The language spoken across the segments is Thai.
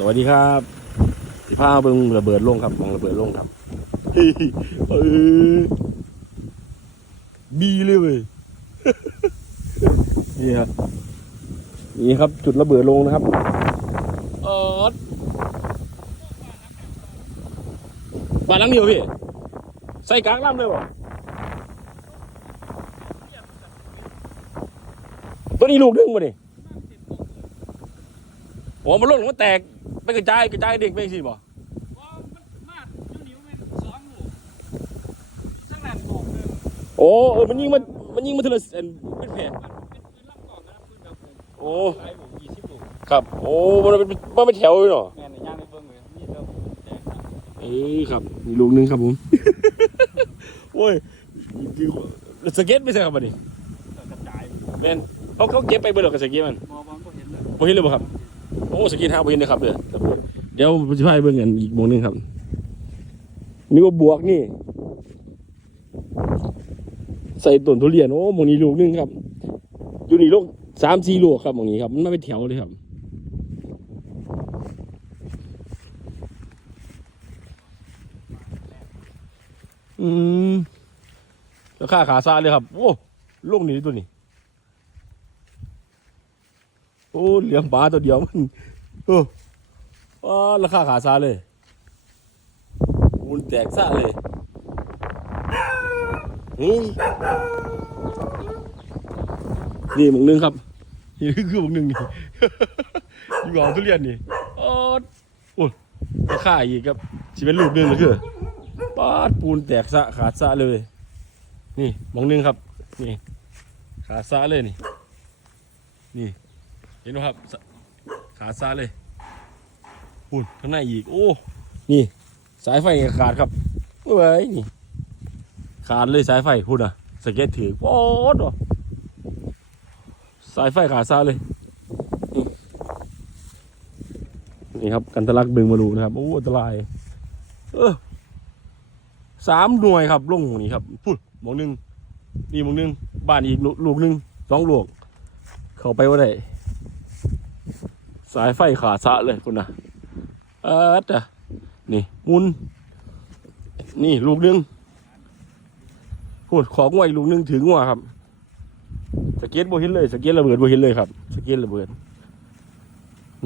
สวัสดีครับสิพาเบิงระเบิดลงครับมองระเบิดลงครับเออบีเลยเว้ยนี่ครับนี่ครับ จุดระเบิดลงนะครับเออบ้านหลังเดียวพี่ใส่กลางลำเลยบ่ตัวนี้ลูกดึงมาดิโอ้มันหล่นมันแตก ไปกระจายกระจายเด็กไปสิบ่ว่ามันมาดนิ้วนิ้วมันสองลูกสักหลังบอกเลยโอ้เออมันยิงมันมันยิงมันทีละอันเป็นแผลมันเป็นปืนลำกล่องนะปืนแบบผมโอ้หลายลูกยี่สิบลูกครับ โอ้มันเป็นมันเป็นแถวเลยเนาะแม่ในย่างในเบิ้งเลยนี่เริ่มแดงครับเออครับมีลูกหนึงครับผมโอ้ยสเก็ตไม่ใช่ครับบัดนี้กระจายแม่นเขาเขาเก็บไปเบอร์หรอกกับสเก็ตมันมองบอลก็เห็นเลยบ่เห็นเลยบ่ครับ โอ้สเก็ตห้าบ่เห็นเลยครับเด้อครับ เดี๋ยวผมจะพาไปเบิ่งกันอีกโมงหนึงครับ นี่ว่าบวกนี่ ใส่ต้นทุเรียนโอ้หมองนี้ลูกหนึงครับอยู่นี่ลูกสามสี่ลูกครับหมองนี้ครับ มันมาเป็นแถวเลยครับอืมราคาขาซาเลยครับ โอ้ลูกนี้ตัวนี้ โอ้เหลี้ยงปลาตัวเดียวมันโอ้ อ้าราคาขาซาเลยมันแตกซะเลยนี่นี่หมงหนึงครับ นี่คือหมงหนึงนี่อยู่เอาทุเรียนนี่อ้าโอ้ยราคาอีกครับสิเป็นลูกหนึงเลยคือปาดปูนแตกสะขาดสะเลย นี่หมองหนึงครับ นี่ ขาดสะเลยนี่ นี่ เห็นไหมครับสะขาดสะเลย ปูนข้างในอีก โอ้ นี่ สายไฟขาดครับเว้ยนี่ ขาดเลยสายไฟพูดอะสเก็ตถือโอ้ดสายไฟขาดสะเลย นี่ครับ กันทะลักบึงมาลูนะครับ โอ้อันตราย เออสามหน่วยครับลงหมู่นี้ครับพูดหมองหนึ่งนี่หมองหนึ่งบ้านอีกลูลูกหนึ่งสองลูก เข้าไปว่าได้สายไฟขาดสะเลยคุณนะ เออจ้ะนี่มุน นี่ลูกหนึงพูดของไว้ลูกหนึงถึงว่าครับสเก็ตโบเห็นเลยสเก็ตระเบิดโบเห็นเลยครับสเก็ตระเบิด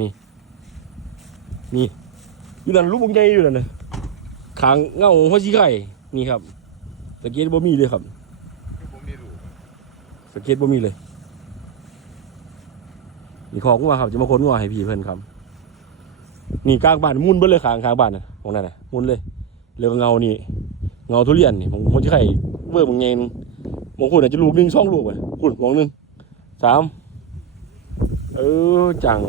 นี่ นี่อยู่นั่นลูกบงใหญ่อยู่นั่นนะขางเงาหัวชีไข่นี่ครับสเก็ตบ่มีเลยครับสเก็ตบ่มีเลยนี่ของว่าครับจะมาค้นว่าให้พี่เพิ่นครับ นี่กลางบ้านมุนเบิดเลยขางขางบ้านน่ะของนั้นน่ะมุนเลยแล้วก็เงานี่เงาทุเรียนนี่ของหัวชีไข่เบิ้ลบางเงมองคนอาจจะลูกหนึงสองลูกไปคุณมองหนึ่งสามเออจัง